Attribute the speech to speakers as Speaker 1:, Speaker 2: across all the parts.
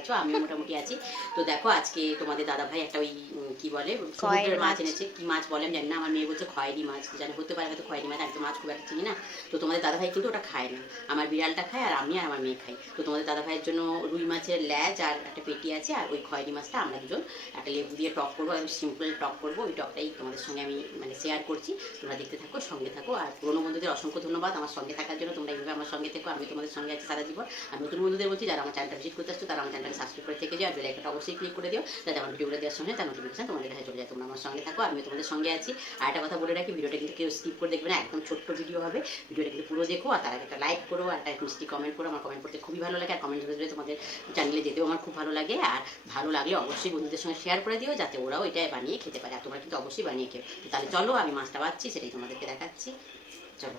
Speaker 1: আছো আমিও মোটামুটি আছি। তো দেখো আজকে তোমাদের দাদা ভাই একটা ওই কি বলে সমুদ্রের মাছ। এনেছে। কি মাছ বলে আমি জানি না আমার মেয়ে বলছে খয়েরি মাছ। জানি হতে পারে হয়তো খয়েরি মাছ আমি তো মাছ খুব একটা চিনি না। তো তোমাদের দাদা ভাই কিন্তু ওটা খায় না। আমার বিড়ালটা খায় আর আমি আর আমার মেয়ে খাই। তো তোমাদের দাদা ভাইয়ের জন্য রুই মাছের ল্যাজ আর একটা পেটি আছে আর ওই খয়েরি মাছটা আমরা দুজন একটা লেবু দিয়ে টক করব একদম সিম্পল টক করব। ওই টকটাই তোমাদের সঙ্গে আমি মানে শেয়ার করছি। তোমরা দেখতে থাকো সঙ্গে থাকো। আর পুরোনো বন্ধুদের অসংখ্য ধন্যবাদ আমার সঙ্গে থাকার জন্য। তোমরা এইভাবে আমার সঙ্গে থেকো আমি তোমাদের সঙ্গে আছি সারা জীবন। আর নতুন বন্ধুদের বলছি যারা আমার চ্যানেলটা ভিজিট করতে আসছো তারা আমার চ্যানেলটাকে সাবস্ক্রাইব করে থেকে যাও আর অবশ্যই ক্লিক করে দিও, যাতে আমার ভিডিওগুলো দেওয়ার সঙ্গে তার নোটিফিকেশন তোমাদের কাছে চলে যায়। তোমরা আমার সঙ্গে থাকো আমি তোমাদের সঙ্গে আছি। আর একটা কথা বলে রাখি ভিডিওটা কিন্তু কেউ স্কিপ করে দেখবে না, একদম ছোট্ট ভিডিও হবে। ভিডিওটা কিন্তু পুরো দেখো, আর তার একটা লাইক করো, আর একটা মিষ্টি কমেন্ট করো। আমার কমেন্ট করতে খুবই ভালো লাগে, আর কমেন্ট ধরে তোমাদের চ্যানেলে যেতেও আমার খুব ভালো লাগে। আর ভালো লাগলে অবশ্যই বন্ধুদের সঙ্গে শেয়ার করে দিও, যাতে ওরাও এটা বানিয়ে খেতে পারে, আর তোমরা কিন্তু অবশ্যই বানিয়ে খেও তাহলে চলো, আমি মাছটা বাচ্ছি সেটাই তোমাদেরকে দেখাচ্ছি। চলো।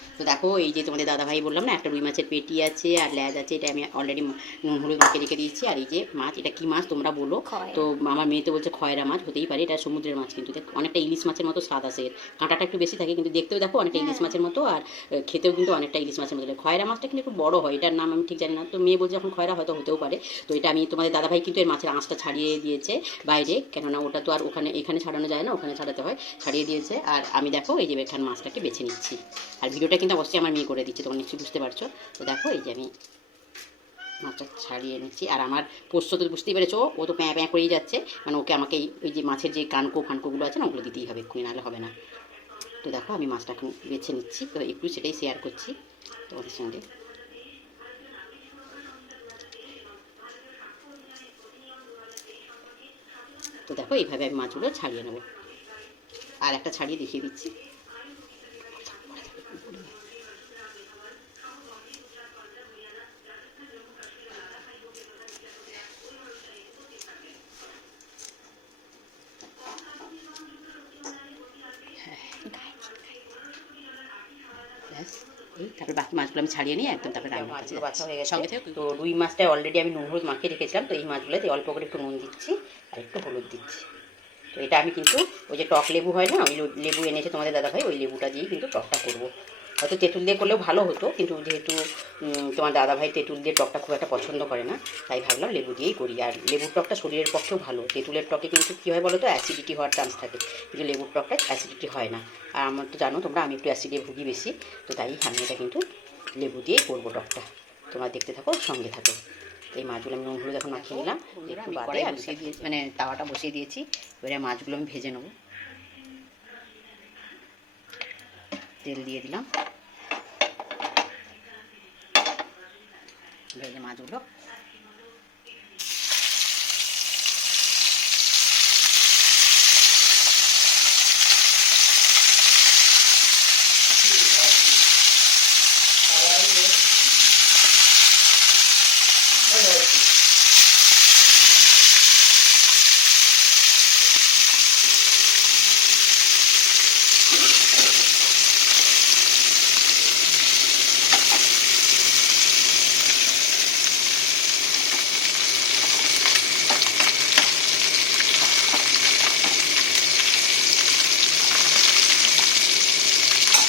Speaker 1: তো দেখো এই যে তোমাদের দাদা ভাই বললাম না একটা রুই মাছের পেটি আছে আর ল্যাজ আছে এটা আমি অলরেডি নুন হলুদ মাকে রেখে দিয়েছি। আর এই যে মাছ এটা কি মাছ তোমরা বলো? তো আমার মেয়ে তো বলছে খয়রা মাছ হতেই পারে এটা সমুদ্রের মাছ কিন্তু। দেখ অনেকটা ইলিশ মাছের মতো স্বাদ এর। কাঁটাটা একটু বেশি থাকে কিন্তু দেখতেও দেখো অনেকটা ইলিশ মাছের মতো আর খেতেও কিন্তু অনেকটা ইলিশ মাছের মতো খয়রা মাছটা কিন্তু একটু বড় হয় এটার নাম আমি ঠিক জানি না। তো মেয়ে বলছে যখন খয়রা হয়তো হতেও পারে। তো এটা আমি তোমাদের দাদা ভাই কিন্তু এর মাছের আঁশটা ছাড়িয়ে দিয়েছে বাইরে কেননা ওটা তো আর ওখানে এখানে ছাড়ানো যায় না ওখানে ছাড়াতে হয় ছাড়িয়ে দিয়েছে। আর আমি দেখো এই যে এখানে মাছটাকে বেছে নিচ্ছি। আর ভিডিওটা কিন্তু অবশ্যই আমার মেয়ে করে দিচ্ছে, তোমরা নিশ্চয়ই বুঝতে পারছ। তো দেখো, এই যে আমি মাছটা ছাড়িয়ে নিচ্ছি। আর আমার পোষ্য তো বুঝতেই পেরেছ, ও তো প্যাঁ প্যাঁ করেই যাচ্ছে। মানে ওকে আমাকে ওই যে মাছের যে কানকো ফানকোগুলো আছে না, ওগুলো দিতেই হবে এক্ষুনি, নাহলে হবে না। তো দেখো, আমি মাছটা এখন বেছে নিচ্ছি। তো একটু সেটাই শেয়ার করছি তোমাদের সঙ্গে। তো দেখো, এইভাবে আমি মাছগুলো ছাড়িয়ে নেব। আর একটা ছাড়িয়ে দেখিয়ে দিচ্ছি। তারপর বাকি মাছগুলো আমি ছাড়িয়ে নিয়ে একদম তারপরে রান্না
Speaker 2: বাছা হয়ে গেছে।
Speaker 1: সঙ্গে থেকে তো রুই মাছটা অলরেডি আমি নুন হলুদ মাখিয়ে রেখেছিলাম তো এই মাছগুলোতে অল্প করে একটু নুন দিচ্ছি আর একটু হলুদ দিচ্ছি তো এটা আমি কিন্তু ওই যে টক লেবু হয় না ওই লেবু এনেছে তোমাদের দাদাভাই ওই লেবুটা দিয়েই কিন্তু টকটা করব হয়তো তেঁতুল দিয়ে করলেও ভালো হতো কিন্তু যেহেতু তোমার দাদা ভাই তেঁতুল দিয়ে টকটা খুব একটা পছন্দ করে না তাই ভাবলাম লেবু দিয়েই করি। আর লেবুর টকটা শরীরের পক্ষেও ভালো তেঁতুলের টকে কিন্তু কী হয় বলো তো অ্যাসিডিটি হওয়ার চান্স থাকে কিন্তু লেবুর টকটা অ্যাসিডিটি হয় না। আর আমার তো জানো তোমরা আমি একটু অ্যাসিডে ভুগি বেশি তো তাই আমি এটা কিন্তু লেবু দিয়েই করব টকটা। তোমরা দেখতে থাকো সঙ্গে থাকো। এই মাছগুলো আমি নুন হলুদ এখন মাখিয়ে নিলাম একটু বাদে বসিয়ে মানে তাওয়াটা বসিয়ে দিয়েছি এবারে মাছগুলো আমি ভেজে নেব। তেল দিয়ে দিলাম। ভেজে মাছগুলো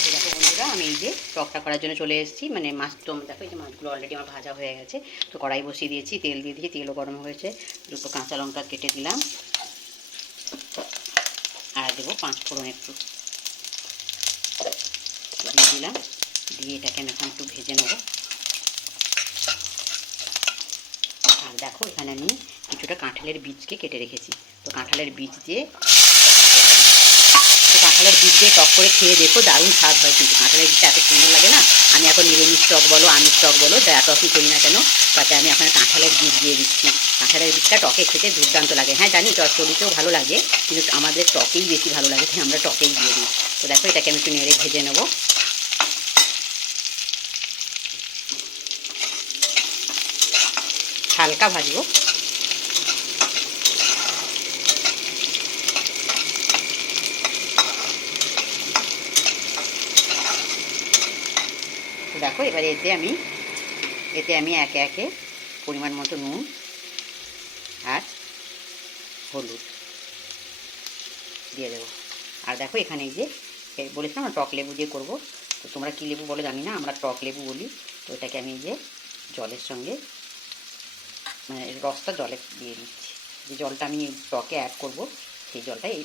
Speaker 1: তো দেখো বন্ধুরা আমি এই যে টকটা করার জন্য চলে এসেছি। মানে মাছ তো দেখো এই যে মাছগুলো অলরেডি আমার ভাজা হয়ে গেছে। তো কড়াই বসিয়ে দিয়েছি, তেল দিয়ে দিয়েছি, তেলও গরম হয়েছে। দুটো কাঁচা লঙ্কা কেটে দিলাম। আর দেবো পাঁচ ফোড়ন একটু। দিয়ে দিলাম। দিয়ে এটাকে এখন একটু ভেজে নেব। আর দেখো এখানে আমি কিছুটা কাঁঠালের বীজকে কেটে রেখেছি। তো কাঁঠালের বীজ দিয়ে কাঁঠালের বীজ দিয়ে টক করে খেয়ে দেখো, দারুণ স্বাদ হয় কিন্তু। কাঁঠালের বীজটা এত সুন্দর লাগে না? আমি এখন নিরামিষ টক বলো, আমিষ টক বলো, যা টকই করি না কেন, তাতে আমি এখন কাঁঠালের বীজ দিয়ে দিচ্ছি। কাঁঠালের বীজটা টকে খেতে দুর্দান্ত লাগে। হ্যাঁ জানি চচ্চড়িতেও ভালো লাগে, কিন্তু আমাদের টকেই বেশি ভালো লাগে, তাই আমরা টকেই দিয়ে দিই। তো দেখো, এটাকে আমি একটু নেড়ে ভেজে নেব। হালকা ভাজবো। দেখো, এবারে এতে আমি এতে আমি একে একে পরিমাণ মতো নুন আর হলুদ দিয়ে দেবো। আর দেখো, এখানে যে বলেছিলাম টক লেবু দিয়ে করব। তো তোমরা কী লেবু বলো জানি না, আমরা টক লেবু বলি। তো এটাকে আমি যে জলের সঙ্গে মানে রসটা জলে দিয়ে দিচ্ছি। যে জলটা আমি টকে অ্যাড করব, সেই জলটা এই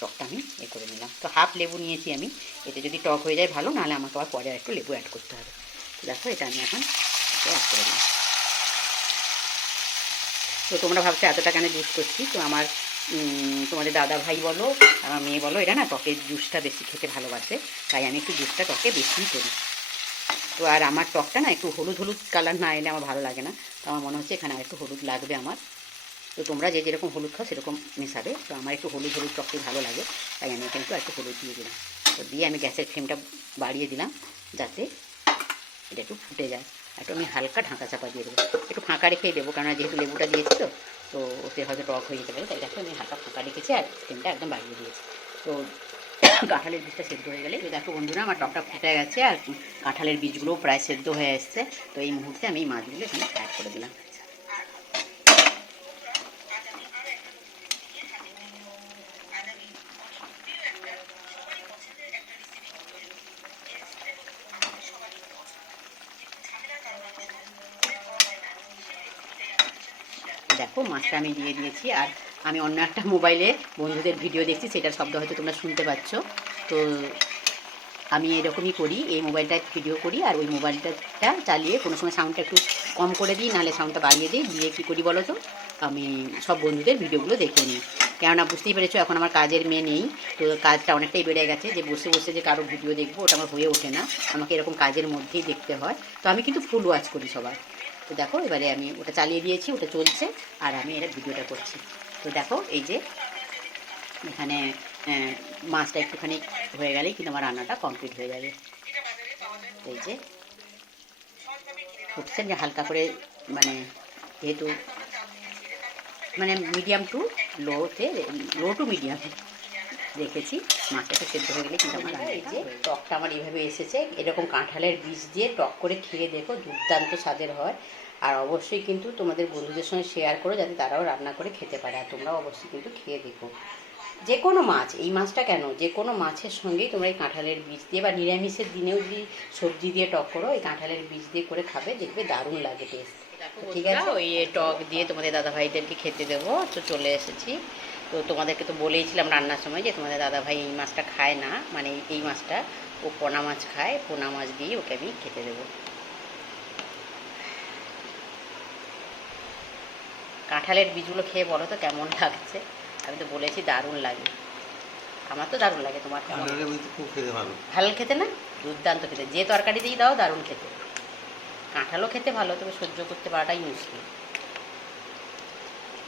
Speaker 1: টকটা আমি এ করে নিলাম। তো হাফ লেবু নিয়েছি আমি। এতে যদি টক হয়ে যায় ভালো, নাহলে আমাকে আবার পরে একটু লেবু অ্যাড করতে হবে। দেখো, এটা আমি এখন অ্যাড করে দিলাম। তো তোমরা ভাবছ এতটা কেন জুস করছি? তো আমার তোমাদের দাদা ভাই বলো, আমার মেয়ে বলো এটা না টকের জুসটা বেশি খেতে ভালোবাসে। তাই আমি একটু জুসটা টকে বেশিই করি। তো আর আমার টকটা না একটু হলুদ হলুদ কালার না এলে আমার ভালো লাগে না। তো আমার মনে হচ্ছে এখানে আর একটু হলুদ লাগবে আমার। তো তোমরা যে যেরকম হলুদ খাও সেরকম মেশাবে। তো আমার একটু হলুদ হলুদ টকটি ভালো লাগে, তাই আমি এখানে একটু হলুদ দিয়ে দিলাম। তো দিয়ে আমি গ্যাসের ফ্লেমটা বাড়িয়ে দিলাম, যাতে এটা একটু ফুটে যায়। একটু আমি হালকা ঢাকা চাপা দিয়ে দেবো। একটু ফাঁকা রেখেই দেবো কারণ যেহেতু লেবুটা দিয়েছি তো তো ওতে হয়তো টক হয়ে যেতে পারে, তাই দেখো আমি হালকা ফাঁকা রেখেছি আর ফ্লেমটা একদম বাড়িয়ে দিয়েছি। তো কাঁঠালের বীজটা সেদ্ধ হয়ে গেলে দেখো বন্ধুরা আমার টকটা ফুটে গেছে আর কাঁঠালের বীজগুলোও প্রায় সেদ্ধ হয়ে এসছে। তো এই মুহূর্তে আমি এই মাছগুলো এখানে অ্যাড করে দিলাম। দেখো মাছটা আমি দিয়ে দিয়েছি আর আমি অন্য একটা মোবাইলে বন্ধুদের ভিডিও দেখছি, সেটার শব্দ হয়তো তোমরা শুনতে পাচ্ছ। তো আমি এরকমই করি, এই মোবাইলটায় ভিডিও করি আর ওই মোবাইলটা চালিয়ে কোনো সময় সাউন্ডটা একটু কম করে দিই, নাহলে সাউন্ডটা বাড়িয়ে দিই, দিয়ে কী করি বলো তো? আমি সব বন্ধুদের ভিডিওগুলো দেখে নিই। কেননা বুঝতেই পেরেছ, এখন আমার কাজের মেয়ে নেই, তো কাজটা অনেকটাই বেড়ে গেছে, যে বসে বসে যে কারও ভিডিও দেখব, ওটা আমার হয়ে ওঠে না। আমাকে এরকম কাজের মধ্যেই দেখতে হয়। তো আমি কিন্তু ফুল ওয়াচ করি সবার। তো দেখো, এবারে আমি ওটা চালিয়ে দিয়েছি, ওটা চলছে, আর আমি এটা ভিডিওটা করছি। তো দেখো, এই যে এখানে মাছটা একটুখানি হয়ে গেলেই কিন্তু আমার রান্নাটা কমপ্লিট হয়ে যাবে। এই যে ফুটছে যে হালকা করে মানে যেহেতু মানে মিডিয়াম টু লোতে লো টু মিডিয়াম রেখেছি। মাছটা একটু সেদ্ধ হয়ে গেলে কিন্তু আমার যে টকটা আমার এইভাবে এসেছে এরকম কাঁঠালের বীজ দিয়ে টক করে খেয়ে দেখো দুর্দান্ত স্বাদের হয়। আর অবশ্যই কিন্তু তোমাদের বন্ধুদের সঙ্গে শেয়ার করো যাতে তারাও রান্না করে খেতে পারে আর তোমরাও অবশ্যই কিন্তু খেয়ে দেখো। যে কোনো মাছ এই মাছটা কেন? যে কোনো মাছের সঙ্গেই তোমরা এই কাঁঠালের বীজ দিয়ে বা নিরামিষের দিনেও যদি সবজি দিয়ে টক করো এই কাঁঠালের বীজ দিয়ে করে খাবে দেখবে দারুণ লাগে টেস্ট ঠিক আছে? ওই টক দিয়ে তোমাদের দাদা ভাইদেরকে খেতে দেবো তো চলে এসেছি। তো তোমাদেরকে তো বলেইছিলাম রান্নার সময় যে তোমাদের দাদা ভাই এই মাছটা খায় না মানে এই মাছটা ও পোনা মাছ খায় পোনা মাছ দিয়ে ওকে আমি খেতে দেবো। কাঁঠালের বীজগুলো খেয়ে বলো তো কেমন লাগছে? আমি তো বলেছি দারুণ লাগে। আমার তো দারুণ লাগে তোমার
Speaker 3: খুব খেতে ভালো।
Speaker 1: ভালো খেতে না? দুর্দান্ত খেতে। যে তরকারি দিয়ে দাও দারুণ খেতে। কাঁঠালও খেতে ভালো তবে সহ্য করতে পারাটাই মুশকিল।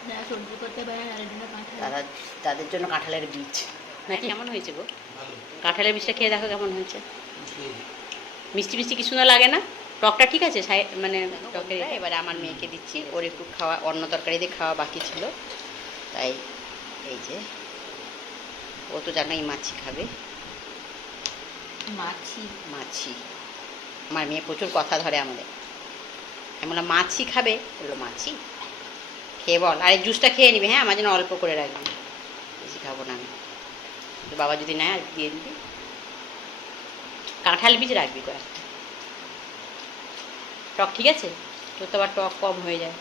Speaker 2: যারা সহ্য করতে পারে তাদের জন্য কাঁঠাল।
Speaker 1: তাদের জন্য কাঁঠালের বীজ। নাকি কেমন হয়েছে গো? কাঁঠালের বীজটা খেয়ে দেখো কেমন হয়েছে। মিষ্টি। মিষ্টি কি সুন্দর লাগে না? টকটা ঠিক আছে? মানে টকের এবারে আমার মেয়েকে দিচ্ছি ওর একটু খাওয়া অন্য তরকারি দিয়ে খাওয়া বাকি ছিল। তাই এই যে ও তো জানোই মাছি খাবে।
Speaker 2: মাছি?
Speaker 1: মাছি। আমার মেয়ে প্রচুর কথা ধরে আমাদের। আমি বললাম মাছি খাবে? বলল মাছি? খেয়ে বল। আর এই জুসটা খেয়ে নিবি হ্যাঁ? আমার জন্য অল্প করে রাখবি। বেশি খাব না আমি। বাবা যদি নেয় আর দিয়ে দিবি। কাঁঠাল বীজ রাখবি কয়েকটা। টক ঠিক আছে? তোর তো আবার টক কম হয়ে যায়।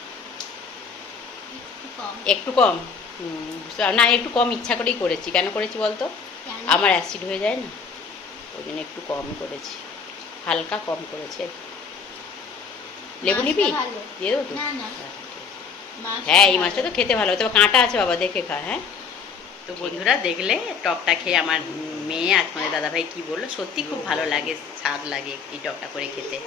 Speaker 2: একটু কম।
Speaker 1: হুম, বুঝতে না একটু কম ইচ্ছা করেই করেছি। কেন করেছি বলতো। আমার অ্যাসিড হয়ে যায় না। ওই জন্য একটু কম করেছি। হালকা কম করেছে লেবু নিবি? দিয়ে দেবো তো?
Speaker 2: মাছটা
Speaker 1: হ্যাঁ এই মাছটা তো খেতে ভালো। তবে কাঁটা আছে বাবা দেখে খা হ্যাঁ। তো বন্ধুরা দেখলে টকটা খেয়ে আমার মেয়ে আর তোমাদের দাদাভাই কি বলল? সত্যি খুব ভালো লাগে স্বাদ লাগে এই টকটা করে খেতে।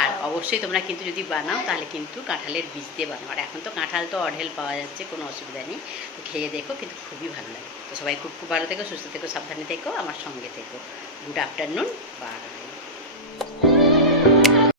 Speaker 1: আর অবশ্যই তোমরা কিন্তু যদি বানাও তাহলে কিন্তু কাঁঠালের বীজ দিয়ে বানাও। আর এখন তো কাঁঠাল তো অঢেল পাওয়া যাচ্ছে কোনো অসুবিধা নেই। তো খেয়ে দেখো কিন্তু খুবই ভালো লাগে। তো সবাই খুব খুব ভালো থেকো সুস্থ থেকো সাবধানে থেকো আমার সঙ্গে থেকো। Good afternoon by